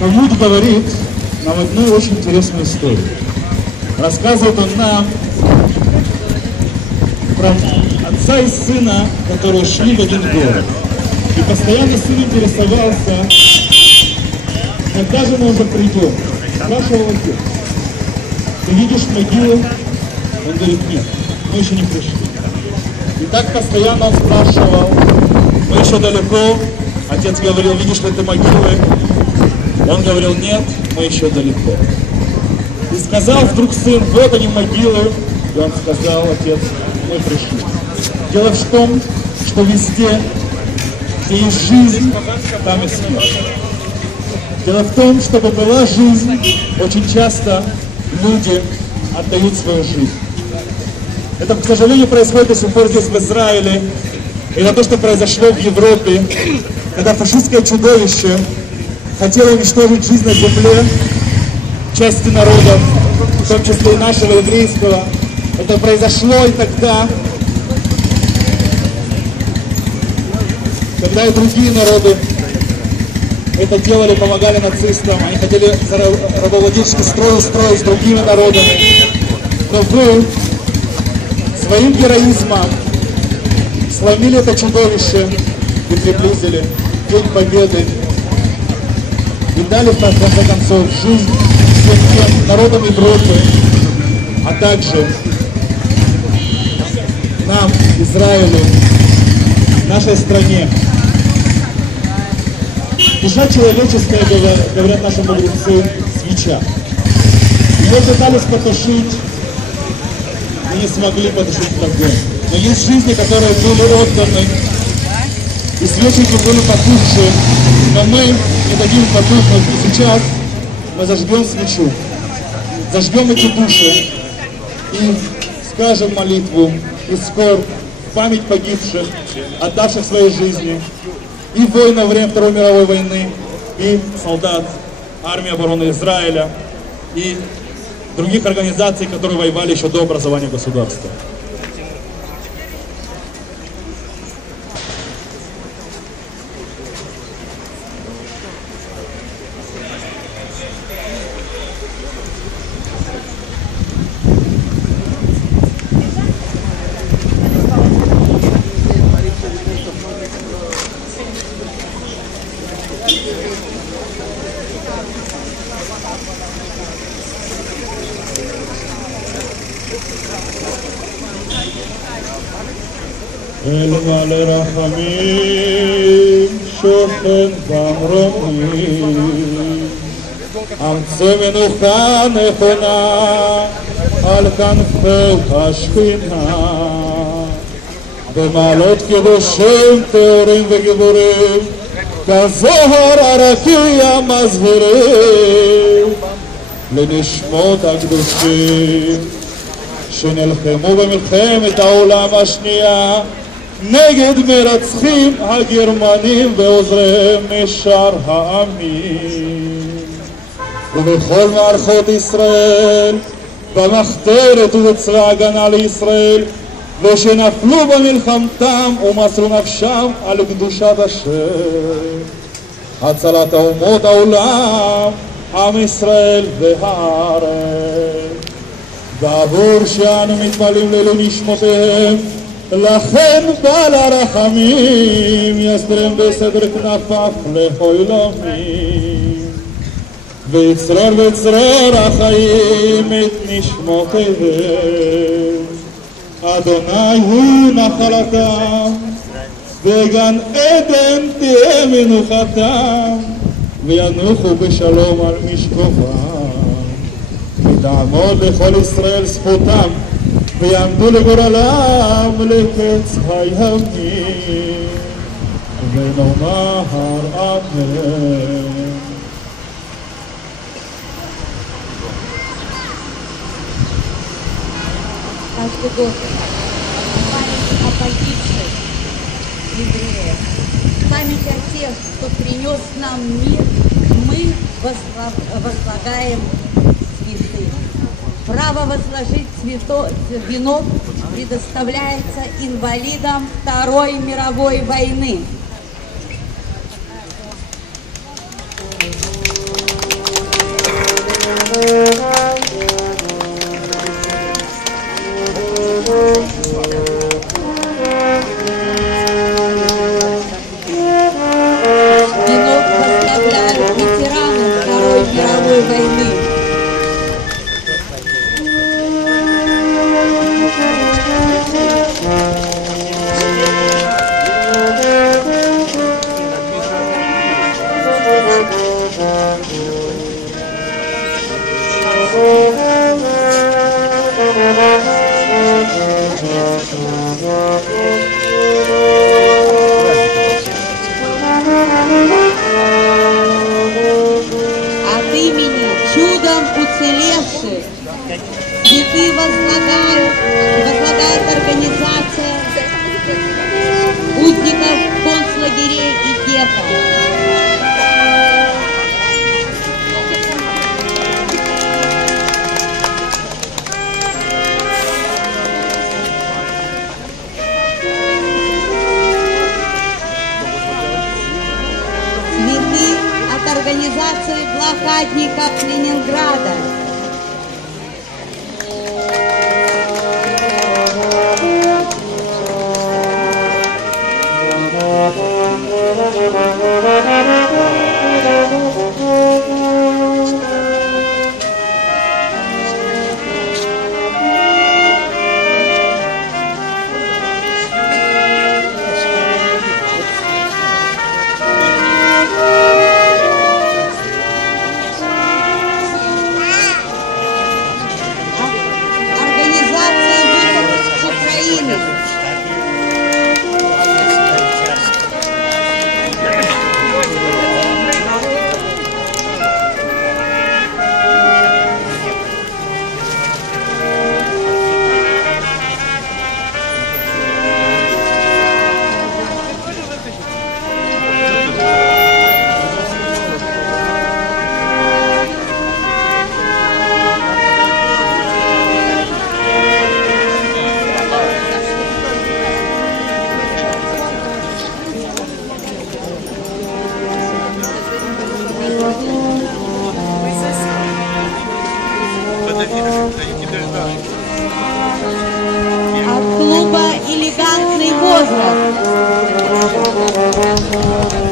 Талмуд говорит нам одну очень интересную историю. Рассказывает он нам про отца и сына, которые шли в один город. И постоянно сын интересовался, когда же мы уже придем. Спрашивал отец: ты видишь могилу? Он говорит: нет, мы еще не пришли. И так постоянно он спрашивал: мы еще далеко? Отец говорил: видишь ли ты могилы? Он говорил: нет, мы еще далеко. И сказал вдруг сын: вот они могилы. И он сказал: отец, мы пришли. Дело в том, что везде, где есть жизнь, там и смерть. Дело в том, чтобы была жизнь, очень часто люди отдают свою жизнь. Это, к сожалению, происходит до сих пор здесь, в Израиле. И это то, что произошло в Европе, когда фашистское чудовище хотело уничтожить жизнь на земле части народов, в том числе и нашего еврейского. Это произошло и тогда, когда и другие народы это делали, помогали нацистам. Они хотели рабовладельческий строй устроить с другими народами. Но вы своим героизмом сломили это чудовище и приблизили День Победы. И дали, в конце концов, жизнь всем тем народам Европы, а также нам, Израилю, нашей стране. Душа человеческая, говорят наши мудрецы, свеча. Ее пытались потушить, и не смогли потушить огонь. Но есть жизни, которые были отданы, и свечники были потухшие, но мы не дадим потухнуть. И сейчас мы зажгем свечу, зажгем эти души и скажем молитву и скорбь в память погибших, отдавших своей жизни, и воинов во время Второй мировой войны, и солдат армии обороны Израиля, и других организаций, которые воевали еще до образования государства. אל מלא רחמים שוכן במרומים אמצא מנוחה נכונה על כנפי השכינה במעלות קדושים טהורים וגיבורים כזוהר הרקיע מזהירים לנשמות הקדושים שנלחמו במלחמת העולם השנייה נגד מרצחים הגרמנים ועוזריהם משאר העמים ובכל מערכות ישראל במחתרת ובצבא הגנה לישראל ושנפלו במלחמתם ומסרו נפשם על קדושת השם הצלת אומות העולם עם ישראל והארץ בעבור שאנו מתפללים לעילוי נשמותיהם לכן בעל הרחמים יסתרם בסדר כנפיו לעולמים ויצרור החיים את נשמותיהם אדוני הוא נחלתם וגן עדן תהיה מנוחתם וינוחו בשלום על משכבם ותעמוד לכל ישראל זכותם ויעמדו לגורלם לקץ הימים ונאמר אמן. Каждый год память о погибших евреях, память о тех, кто принес нам мир, мы возлагаем цветы. Право возложить венок предоставляется инвалидам Второй мировой войны. души. Цветы возлагает организация узников концлагерей и гетто. От организации блокадников Ленинграда. От клуба «Элегантный возраст».